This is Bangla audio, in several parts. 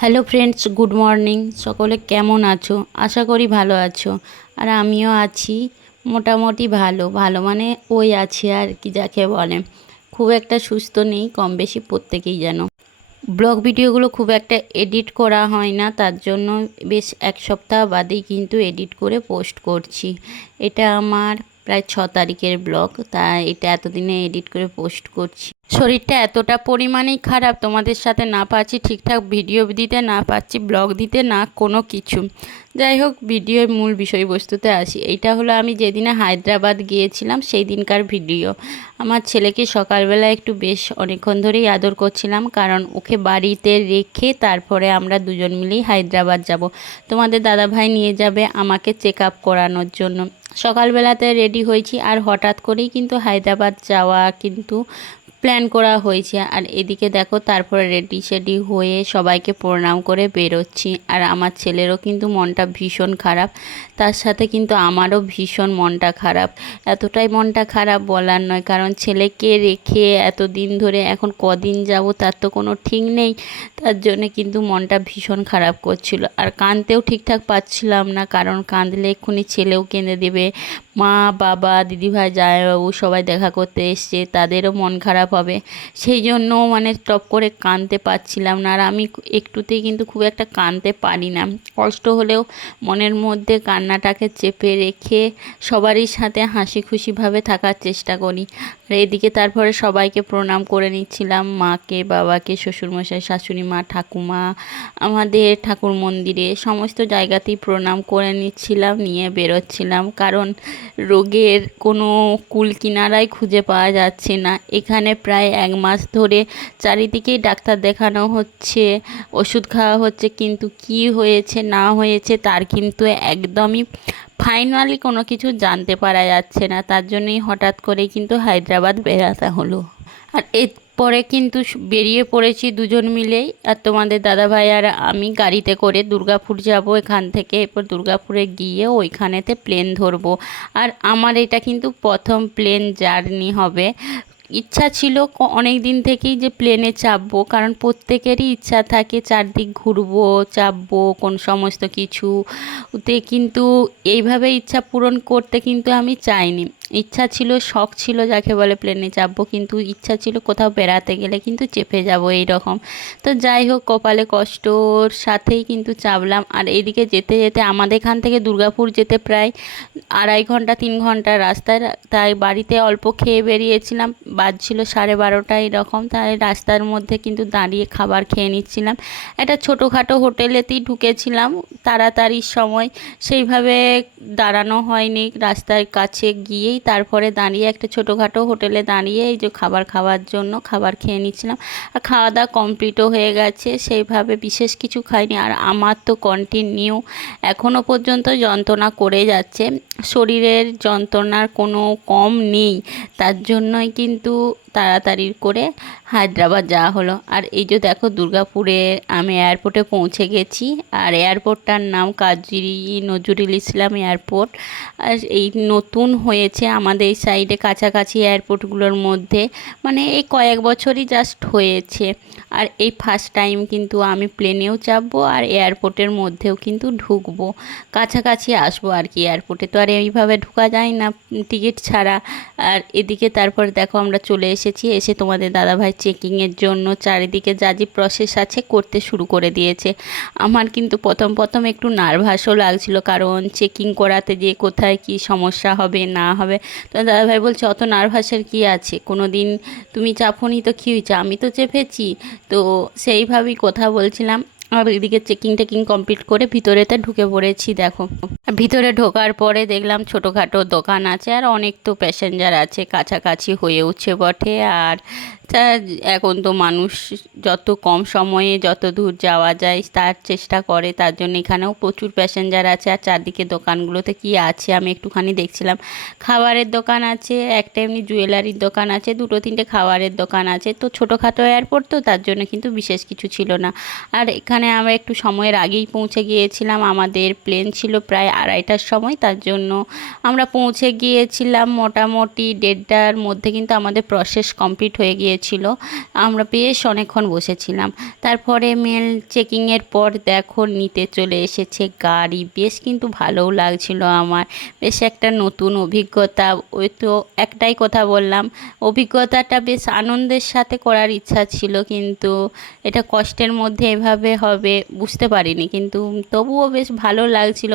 Hello friends, good morning. সকলে কেমন আছো? আশা করি ভালো আছো। আর আমিও আছি মোটামুটি ভালো। ভালো মানে ওই আছি আর কি, যাকে বলে। খুব একটা সুস্থ নেই, কম বেশি প্রত্যেকেই জানো। ব্লগ ভিডিওগুলো খুব একটা এডিট করা হয় না, তার জন্য বেশ এক সপ্তাহ বাদেই কিন্তু এডিট করে পোস্ট করছি। এটা আমার প্রায় 6 তারিখের ব্লগ, তাই এটা এতদিনে এডিট করে পোস্ট করছি। শরীরটা এতটা পরিমাণেই খারাপ, তোমাদের সাথে না পারছি ঠিকঠাক ভিডিও দিতে, না পারছি ব্লগ দিতে, না কোনো কিছু। যাই হোক, ভিডিওর মূল বিষয়বস্তুতে আসি। এইটা হলো আমি যেদিনে হায়দ্রাবাদ গিয়েছিলাম সেই দিনকার ভিডিও। আমার ছেলেকে সকালবেলা একটু বেশ অনেকক্ষণ ধরেই আদর করছিলাম, কারণ ওকে বাড়িতে রেখে তারপরে আমরা দুজন মিলেই হায়দ্রাবাদ যাব। তোমাদের দাদাভাই নিয়ে যাবে আমাকে চেক আপ করানোর জন্য। সকালবেলাতে রেডি হয়েছি, আর হঠাৎ করেই কিন্তু হায়দ্রাবাদ যাওয়া কিন্তু প্ল্যান করা হয়েছে। আর এদিকে দেখো, তারপরে রেডি সেডি হয়ে সবাইকে প্রণাম করে বেরোচ্ছি। আর আমার ছেলেরও কিন্তু মনটা ভীষণ খারাপ, তার সাথে কিন্তু আমারও ভীষণ মনটা খারাপ। এতটাই মনটা খারাপ বলার নয়, কারণ ছেলেকে রেখে এতদিন ধরে এখন কদিন যাব তার তো কোনো ঠিক নেই। তার জন্যে কিন্তু মনটা ভীষণ খারাপ করছিল, আর কাঁদতেও ঠিকঠাক পাচ্ছিলাম না, কারণ কাঁদলে এক্ষুনি ছেলেও কেঁদে দেবে। মা, বাবা, দিদিভাই, জামাইবাবু সবাই দেখা করতে এসছে, তাদেরও মন খারাপ হবে। সেই জন্য মানে টপ করে কাঁদতে পারছিলাম না। আর আমি একটুতেই কিন্তু খুব একটা কাঁদতে পারি না, কষ্ট হলেও মনের মধ্যে কান্নাটাকে চেপে রেখে সবারই সাথে হাসি খুশিভাবে থাকার চেষ্টা করি। আর এদিকে তারপরে সবাইকে প্রণাম করে নিচ্ছিলাম, মাকে, বাবাকে, শ্বশুরমশাই, শাশুড়ি মা, ঠাকুমা, আমাদের ঠাকুর মন্দিরে, সমস্ত জায়গাতেই প্রণাম করে নিচ্ছিলাম, নিয়ে বেরোচ্ছিলাম। কারণ রোগের কোনো কুল কিনারাই খুঁজে পাওয়া যাচ্ছে না। এখানে প্রায় 1 মাস ধরে চারিদিকেই ডাক্তার দেখানো হচ্ছে, ওষুধ খাওয়া হচ্ছে, কিন্তু কি হয়েছে না হয়েছে তার কিন্তু একদমই ফাইনালি কোনো কিছু জানতে পারা যাচ্ছে না। তার জন্যই হঠাৎ করেই কিন্তু হায়দ্রাবাদ বেরাতে হলো। আর এরপরে কিন্তু বেরিয়ে পড়েছি দুজন মিলেই। আর তোমাদের দাদাভাই আর আমি গাড়িতে করে দুর্গাপুর যাব। এখান থেকে এরপর দুর্গাপুরে গিয়ে ওইখানেতে প্লেন ধরবো। আর আমার এটা কিন্তু প্রথম প্লেন জার্নি হবে। ইচ্ছা ছিল অনেক দিন থেকেই যে প্লেনে চাপবো, কারণ প্রত্যেকেরই ইচ্ছা থাকে চারদিক ঘুরবো, চাপবো কোন সমস্ত কিছুতে, কিন্তু এইভাবে ইচ্ছা পূরণ করতে কিন্তু আমি চাইনি। ইচ্ছা ছিল, শখ ছিল যাকে বলে, প্লেনে চাপবো, কিন্তু ইচ্ছা ছিল কোথাও বেড়াতে গেলে কিন্তু চেপে যাব এই রকম। তো যাই হোক, কপালে কষ্টর সাথেই কিন্তু চাপলাম। আর এইদিকে যেতে যেতে আমাদের এখান থেকে দুর্গাপুর যেতে প্রায় 2.5 ঘন্টা 3 ঘন্টা রাস্তায়, তাই বাড়িতে অল্প খেয়ে বেরিয়েছিলাম, বাজছিল 12:30 এরকম। তাই রাস্তার মধ্যে কিন্তু দাঁড়িয়ে খাবার খেয়ে নিচ্ছিলাম। একটা ছোটোখাটো হোটেলেতেই ঢুকেছিলাম তাড়াতাড়ির সময়, সেইভাবে দাঁড়ানো হয়নি। রাস্তার কাছে গিয়েই তারপরে দাঁড়িয়ে একটা ছোটোখাটো হোটেলে দাঁড়িয়ে এই যে খাবার খাওয়ার জন্য খাবার খেয়ে নিচ্ছিলাম। আর খাওয়া দাওয়া কমপ্লিটও হয়ে গেছে, সেইভাবে বিশেষ কিছু খাইনি। আর আমার তো কন্টিনিউ এখনও পর্যন্ত যন্ত্রণা করে যাচ্ছে, শরীরের যন্ত্রণার কোনো কম নেই। তার জন্যই কিন্তু তাড়াতাড়ি করে হায়দ্রাবাদ যাওয়া হলো। আর এই যে দেখো, দুর্গাপুরে আমি এয়ারপোর্টে পৌঁছে গেছি। আর এয়ারপোর্টটার নাম কাজী নজরুল ইসলাম এয়ারপোর্ট। আর এই নতুন হয়েছে আমাদের এই সাইডে, কাছাকাছি এয়ারপোর্টগুলোর মধ্যে, মানে এই কয়েক বছরই জাস্ট হয়েছে। আর এই ফার্স্ট টাইম কিন্তু আমি প্লেনেও চাপবো আর এয়ারপোর্টের মধ্যেও কিন্তু ঢুকবো, কাছাকাছি আসবো আর কি। এয়ারপোর্টে তো আর এইভাবে ঢোকা যায় না টিকিট ছাড়া। আর এদিকে তারপর দেখো আমরা চলে এসেছি, এসে তোমাদের দাদাভাই চেকিংয়ের জন্য চারিদিকে যা যে প্রসেস আছে করতে শুরু করে দিয়েছে। আমার কিন্তু প্রথম প্রথম একটু নার্ভাসও লাগছিল, কারণ চেকিং করাতে যে কোথায় কি সমস্যা হবে না হবে। তো দাদাভাই বলছে অত নার্ভাসের কি আছে, কোনো দিন তুমি চাপনি তো কী হয়েছে, আমি তো চেপেছি। তো সেইভাবেই কথা বলছিলাম। আর এদিকে চেকিং টেকিং কমপ্লিট করে ভিতরেতে ঢুকে পড়েছি। দেখো, ভিতরে ঢোকার পরে দেখলাম ছোটোখাটো দোকান আছে, আর অনেক তো প্যাসেঞ্জার আছে, কাছাকাছি হয়ে উঠছে বটে। আর তা এখন তো মানুষ যত কম সময়ে যত দূর যাওয়া যায় তার চেষ্টা করে, তার জন্য এখানেও প্রচুর প্যাসেঞ্জার আছে। আর চারদিকে দোকানগুলোতে কি আছে আমি একটুখানি দেখছিলাম। খাবারের দোকান আছে, একটা এমনি জুয়েলারির দোকান আছে, 2-3টে খাবারের দোকান আছে। তো ছোটোখাটো এয়ারপোর্ট তো, তার জন্য কিন্তু বিশেষ কিছু ছিল না। আর এখানে আমরা একটু সময়ের আগেই পৌঁছে গিয়েছিলাম, আমাদের প্লেন ছিল প্রায় 2:30টার সময়, তার জন্য আমরা পৌঁছে গিয়েছিলাম মোটামুটি 1:30টার মধ্যে, কিন্তু আমাদের প্রসেস কমপ্লিট হয়ে গিয়েছিল। হয়েছিল, আমরা বেশ অনেকক্ষণ বসেছিলাম। তারপরে মেল চেকিংয়ের পর দেখো নিতে চলে এসেছে গাড়ি, বেশ কিন্তু ভালোও লাগছিল আমার, বেশ একটা নতুন অভিজ্ঞতা। ওই তো একটাই কথা বললাম, অভিজ্ঞতাটা বেশ আনন্দের সাথে করার ইচ্ছা ছিল, কিন্তু এটা কষ্টের মধ্যে এভাবে হবে বুঝতে পারিনি, কিন্তু তবুও বেশ ভালো লাগছিল।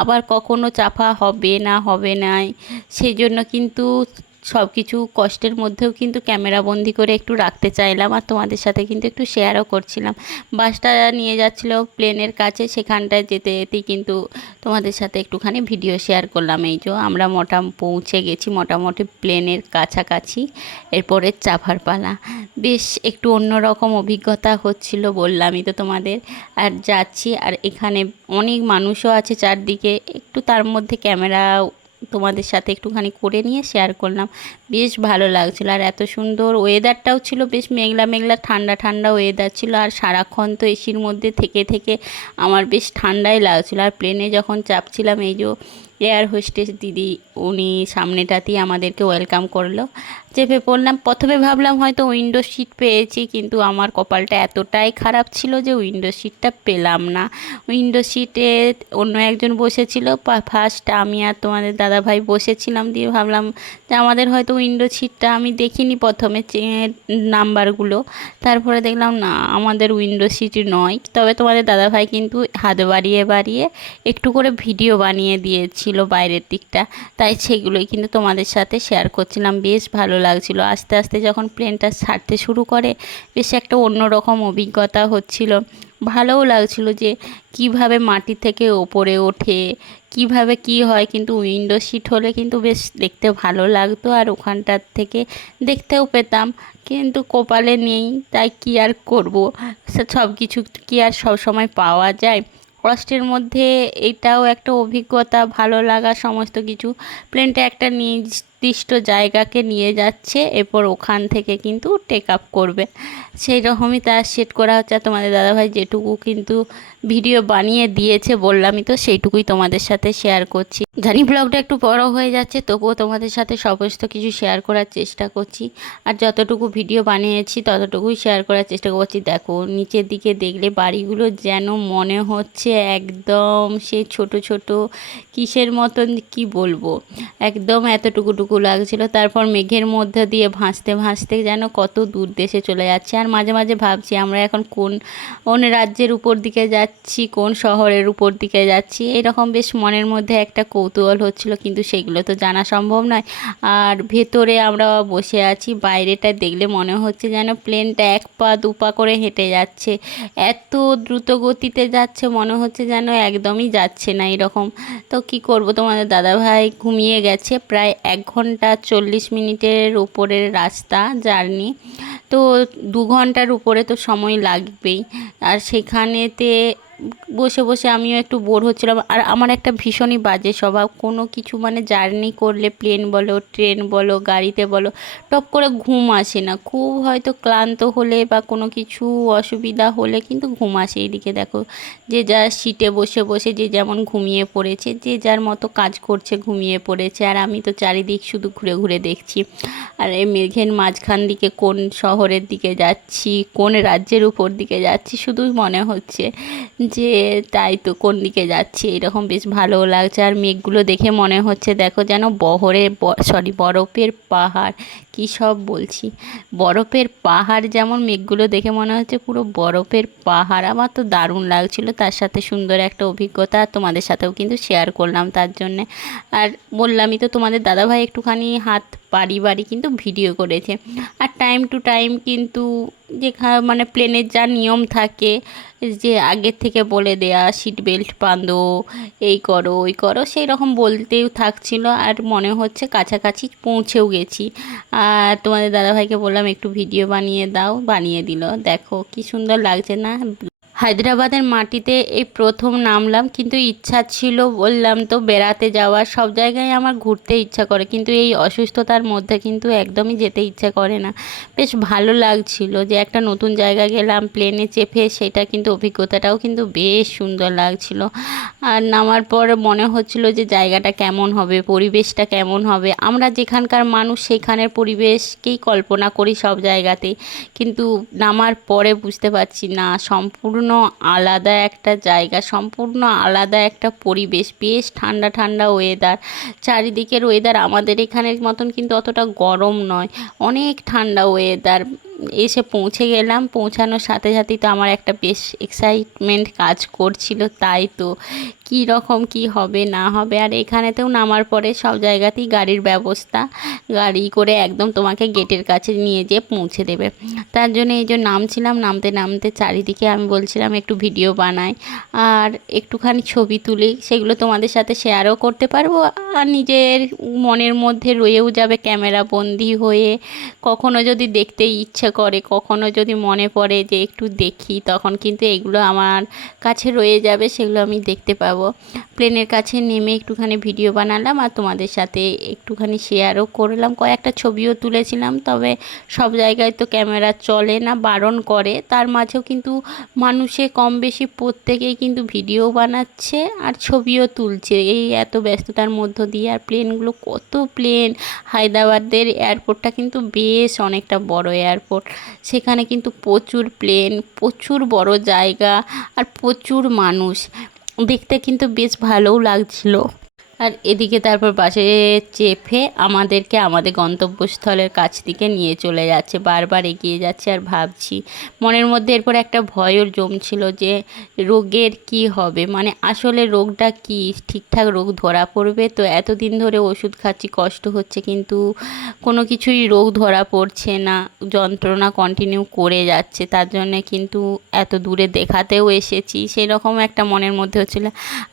আবার কখনো চাপা হবে না হবে না, সেই জন্য কিন্তু সব কিছু কষ্টের মধ্যেও কিন্তু ক্যামেরা বন্দি করে একটু রাখতে চাইলাম, আর তোমাদের সাথে কিন্তু একটু শেয়ারও করছিলাম। বাসটা নিয়ে যাচ্ছিল প্লেনের কাছে, সেখানটায় যেতে যেতেই কিন্তু তোমাদের সাথে একটুখানি ভিডিও শেয়ার করলাম। এই যে আমরা পৌঁছে গেছি মোটামুটি প্লেনের কাছাকাছি, এরপরে চাপার পালা। বেশ একটু অন্যরকম অভিজ্ঞতা হচ্ছিল, বললামই তো তোমাদের। আর যাচ্ছি, আর এখানে অনেক মানুষও আছে চারদিকে, একটু তার মধ্যে ক্যামেরা তোমাদের সাথে একটুখানি করে নিয়ে শেয়ার করলাম। বেশ ভালো লাগছিল, আর এত সুন্দর ওয়েদারটাও ছিল, বেশ মেঘলা মেঘলা ঠান্ডা ঠান্ডা ওয়েদার ছিল। আর সারাক্ষণ তো এসির মধ্যে থেকে থেকে আমার বেশ ঠান্ডাই লাগছিল। আর প্লেনে যখন চাপছিলাম, এই যে এয়ার হোস্টেস দিদি, উনি সামনেটাতেই আমাদেরকে ওয়েলকাম করলো। চেপে পড়লাম, প্রথমে ভাবলাম হয়তো উইন্ডো সিট পেয়েছি, কিন্তু আমার কপালটা এতটাই খারাপ ছিল যে উইন্ডো সিটটা পেলাম না। উইন্ডো সিটে অন্য একজন বসেছিল, ফার্স্ট আমি আর তোমাদের দাদাভাই বসেছিলাম। দিয়ে ভাবলাম যে আমাদের হয়তো উইন্ডো সিটটা, আমি দেখিনি প্রথমে নাম্বারগুলো, তারপরে দেখলাম না আমাদের উইন্ডো সিট নয়। তবে তোমাদের দাদাভাই কিন্তু হাত বাড়িয়ে বাড়িয়ে একটু করে ভিডিও বানিয়ে দিয়েছিল বাইরের দিকটা, তাই সেগুলোই কিন্তু তোমাদের সাথে শেয়ার করছিলাম। বেশ ভালো লাগছিল, আস্তে আস্তে যখন প্লেনটা ছাড়তে শুরু করে বেশ একটা অন্যরকম অভিজ্ঞতা হচ্ছিল। ভালোও লাগছিল যে কিভাবে মাটি থেকে ওপরে ওঠে, কিভাবে কি হয়। কিন্তু উইন্ডো সিট হলে কিন্তু বেশ দেখতে ভালো লাগতো, আর ওখানটার থেকে দেখতেও পেতাম, কিন্তু কপালে নেই, তাই কি আর করব, সব কিছু কি আর সব সময় পাওয়া যায়। কষ্টের মধ্যে এটাও একটা অভিজ্ঞতা, ভালো লাগা সমস্ত কিছু। প্লেনটা একটা নির্দিষ্ট জায়গাকে নিয়ে যাচ্ছে, এরপর ওখান থেকে কিন্তু টেক আপ করবে, সেই রকমই তার সেট করা হচ্ছে। আর তোমাদের দাদাভাই যেটুকু কিন্তু ভিডিও বানিয়ে দিয়েছে বললামই তো, সেইটুকুই তোমাদের সাথে শেয়ার করছি। জানি ব্লগটা একটু বড় হয়ে যাচ্ছে, তবুও তোমাদের সাথে সমস্ত কিছু শেয়ার করার চেষ্টা করছি, আর যতটুকু ভিডিও বানিয়েছি ততটুকুই শেয়ার করার চেষ্টা করছি। দেখো নিচের দিকে দেখলে বাড়িগুলো যেন মনে হচ্ছে একদম সেই ছোট ছোট কিসের মতন, কি বলবো, একদম এতটুকুটুকু লাগছিল। তারপর মেঘের মধ্যে দিয়ে ভাসতে ভাসতে যেন কত দূর দেশে চলে যাচ্ছে। আর মাঝে মাঝে ভাবছি আমরা এখন কোন রাজ্যের উপর দিকে যাচ্ছি, কোন শহরের উপর দিকে যাচ্ছি, এরকম বেশ মনের মধ্যে একটা কৌতূহল হচ্ছিল, কিন্তু সেগুলো তো জানা সম্ভব নয়। আর ভেতরে আমরা বসে আছি, বাইরেটা দেখলে মনে হচ্ছে যেন প্লেনটা এক পা দু পা করে হেঁটে যাচ্ছে, এত দ্রুত গতিতে যাচ্ছে, মনে হচ্ছে যেন একদমই যাচ্ছে না এরকম। তো কি করব, তোমাদের দাদাভাই ঘুমিয়ে গেছে। প্রায় 1 ঘন্টা 40 মিনিটের উপরের রাস্তা জার্নি, তো 2 ঘন্টার উপরে তো সময় লাগবেই। আর সেখানেতে বসে বসে আমিও একটু বোর হচ্ছিলাম। আর আমার একটা ভীষণই বাজে স্বভাব, কোনো কিছু মানে জার্নি করলে, প্লেন বলো ট্রেন বলো গাড়িতে বলো, টপ করে ঘুম আসে না। খুব হয়তো ক্লান্ত হলে বা কোনো কিছু অসুবিধা হলে কিন্তু ঘুম আসে। এইদিকে দেখো যে যার সিটে বসে বসে যে যেমন ঘুমিয়ে পড়েছে, যে যার মতো কাজ করছে ঘুমিয়ে পড়েছে, আর আমি তো চারিদিক শুধু ঘুরে ঘুরে দেখছি। আর এই মেঘের মাঝখান দিকে কোন শহরের দিকে যাচ্ছি, কোন রাজ্যের উপর দিকে যাচ্ছি শুধু মনে হচ্ছে যে তাই তো কোন দিকে যাচ্ছি, এরকম বেশ ভালোও লাগছে। আর মেঘগুলো দেখে মনে হচ্ছে দেখো যেন বরফের পাহাড়, কী সব বলছি, বরফের পাহাড় যেমন মেঘগুলো দেখে মনে হচ্ছে পুরো বরফের পাহাড়। আমার তো দারুণ লাগছিল, তার সাথে সুন্দর একটা অভিজ্ঞতা তোমাদের সাথেও কিন্তু শেয়ার করলাম তার জন্যে। আর বললামই তো তোমাদের দাদাভাই একটুখানি হাত বাড়ি বাড়ি কিন্তু ভিডিও করেছে। আর টাইম টু টাইম কিন্তু মানে প্লেনের যা নিয়ম থাকে, যে আগের থেকে বলে দেয়া সিট বেল্ট বাঁধো, এই করো ওই করো, সেই রকম বলতেও থাকছিল। আর মনে হচ্ছে কাছাকাছি পৌঁছেও গেছি। আর তোমাদের দাদাভাইকে বললাম একটু ভিডিও বানিয়ে দাও, বানিয়ে দিল। দেখো কি সুন্দর লাগছে না, হায়দ্রাবাদের মাটিতে এই প্রথম নামলাম, কিন্তু ইচ্ছা ছিল বললাম তো বেড়াতে যাওয়ার, সব জায়গায় আমার ঘুরতে ইচ্ছা করে, কিন্তু এই অসুস্থতার মধ্যে কিন্তু একদমই যেতে ইচ্ছা করে না। বেশ ভালো লাগছিল যে একটা নতুন জায়গা গেলাম প্লেনে চেপে, সেটা কিন্তু অভিজ্ঞতাটাও কিন্তু বেশ সুন্দর লাগছিল। আর নামার পর মনে হচ্ছিল যে জায়গাটা কেমন হবে, পরিবেশটা কেমন হবে। আমরা যেখানকার মানুষ সেখানের পরিবেশকেই কল্পনা করি সব জায়গাতেই, কিন্তু নামার পরে বুঝতে পারছি না, সম্পূর্ণ আলাদা একটা জায়গা, সম্পূর্ণ আলাদা একটা পরিবেশ। বেশ ঠান্ডা ঠান্ডা ওয়েদার, চারিদিকের ওয়েদার আমাদের এখানের মতন কিন্তু অতটা গরম নয়, অনেক ঠান্ডা ওয়েদার। এসে পৌঁছে গেলাম, পৌঁছানোর সাথে সাথেই তো আমার একটা বেশ এক্সাইটমেন্ট কাজ করছিল, তাই তো কী রকম কী হবে না হবে। আর এখানেতেও নামার পরে সব জায়গাতেই গাড়ির ব্যবস্থা, গাড়ি করে একদম তোমাকে গেটের কাছে নিয়ে যেয়ে পৌঁছে দেবে। তার জন্য এই যে নামছিলাম, নামতে নামতে চারিদিকে আমি বলছিলাম একটু ভিডিও বানাই আর একটুখানি ছবি তুলি, সেগুলো তোমাদের সাথে শেয়ারও করতে পারবো, আর নিজের মনের মধ্যে রয়েও যাবে ক্যামেরা বন্দি হয়ে। কখনো যদি দেখতে ইচ্ছে করে, কখনো যদি মনে পড়ে যে একটু দেখি, তখন কিন্তু এগুলো আমার কাছে রয়ে যাবে, সেগুলো আমি দেখতে পাবো। প্লেনের কাছে নেমে একটুখানি ভিডিও বানালাম আর তোমাদের সাথে একটুখানি শেয়ারও করলাম, কয়েকটা ছবিও তুলেছিলাম। তবে সব জায়গায় তো ক্যামেরা চলে না, বারণ করে, তার মাঝেও কিন্তু মানুষে কম বেশি প্রত্যেকেই কিন্তু ভিডিও বানাচ্ছে আর ছবিও তুলছে এই এত ব্যস্ততার মধ্য দিয়ে। আর প্লেনগুলো, কত প্লেন! হায়দ্রাবাদের এয়ারপোর্টটা কিন্তু বেশ অনেকটা বড় এয়ারপোর্ট, সেখানে কিন্তু প্রচুর প্লেন, প্রচুর বড় জায়গা আর প্রচুর মানুষ, দেখতে কিন্তু বেশ ভালোও লাগছিল। আর এদিকে তারপর বাসে চেপে আমাদেরকে আমাদের গন্তব্যস্থলের কাছ থেকে নিয়ে চলে যাচ্ছে, বারবার এগিয়ে যাচ্ছে। আর ভাবছি মনের মধ্যে এরপর একটা ভয়ও জমছিল যে রোগের কি হবে, মানে আসলে রোগটা কি, ঠিকঠাক রোগ ধরা পড়বে তো? এতদিন ধরে ওষুধ খাচ্ছি, কষ্ট হচ্ছে, কিন্তু কোনো কিছুই রোগ ধরা পড়ছে না, যন্ত্রণা কন্টিনিউ করে যাচ্ছে। তার জন্যে কিন্তু এত দূরে দেখাতেও এসেছি, সেই রকম একটা মনের মধ্যে হচ্ছিল।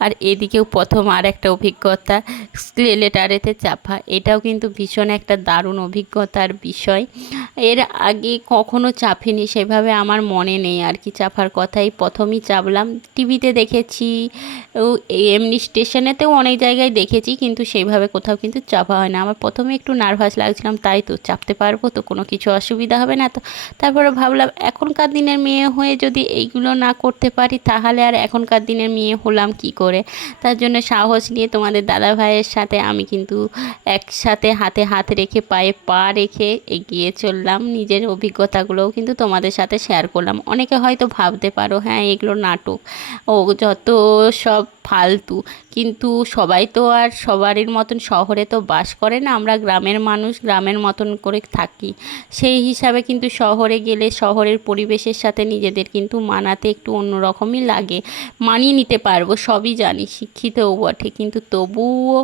আর এদিকেও প্রথম আর একটা অভিজ্ঞতা, স্কেলেটারেতে চাপা, এটাও কিন্তু ভীষণ একটা দারুণ অভিজ্ঞতার বিষয়। এর আগে কখনো চাপিনি, সেভাবে আমার মনে নেই আর কি চাপার কথাই প্রথমই চাপলাম। টিভিতে দেখেছি, এমনি স্টেশনেতেও অনেক জায়গায় দেখেছি, কিন্তু সেইভাবে কোথাও কিন্তু চাপা হয় না। আমার প্রথমে একটু নার্ভাস লাগছিলাম, তাই তো চাপতে পারবো তো, কোনো কিছু অসুবিধা হবে না তো। তারপরে ভাবলাম এখনকার দিনের মেয়ে হয়ে যদি এইগুলো না করতে পারি, তাহলে আর এখনকার দিনের মেয়ে হলাম কি করে। তার জন্য সাহস নিয়ে তোমাদের দাদা ভাইয়ের সাথে আমি কিন্তু একসাথে হাতে হাত রেখে পায়ে পা রেখে এগিয়ে চললাম, নিজের অভিজ্ঞতাগুলোও কিন্তু তোমাদের সাথে শেয়ার করলাম। অনেকে হয়তো ভাবতে পারো হ্যাঁ এগুলো নাটক, ও যত সব ফালতু, কিন্তু সবাই তো আর সবারই মতন শহরে তো বাস করে না, আমরা গ্রামের মানুষ, গ্রামের মতন করে থাকি। সেই হিসাবে কিন্তু শহরে গেলে শহরের পরিবেশের সাথে নিজেদের কিন্তু মানাতে একটু অন্যরকমই লাগে। মানিয়ে নিতে পারবো, সবই জানি, শিক্ষিতও বটে, কিন্তু তবুও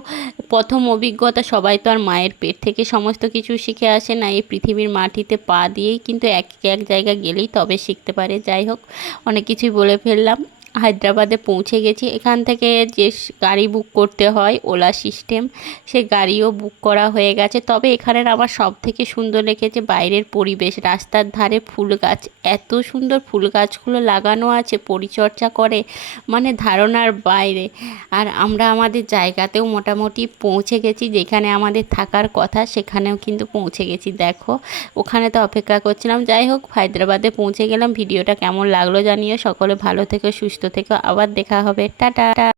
প্রথম অভিজ্ঞতা, সবাই তো আর মায়ের পেট থেকে সমস্ত কিছু শিখে আসে না, এই পৃথিবীর মাটিতে পা দিয়েই কিন্তু এক এক জায়গা গেলেই তবে শিখতে পারে। যাই হোক, অনেক কিছুই বলে ফেললাম। হায়দ্রাবাদে পৌঁছে গেছি, এখান থেকে যে গাড়ি বুক করতে হয় ওলা সিস্টেম, সে গাড়িও বুক করা হয়ে গেছে। তবে এখানের আমার সব থেকে সুন্দর লেগেছে বাইরের পরিবেশ, রাস্তার ধারে ফুল গাছ, এত সুন্দর ফুল গাছগুলো লাগানো আছে, পরিচর্যা করে, মানে ধারণার বাইরে। আর আমরা আমাদের জায়গাতেও মোটামুটি পৌঁছে গেছি, যেখানে আমাদের থাকার কথা সেখানেও কিন্তু পৌঁছে গেছি। দেখো, ওখানে তো অপেক্ষা করছিলাম। যাই হোক, হায়দ্রাবাদে পৌঁছে গেলাম। ভিডিওটা কেমন লাগলো জানিও, সকলে ভালো থেকো, সুস্থ থেকো, আবার দেখা হবে, টাটা।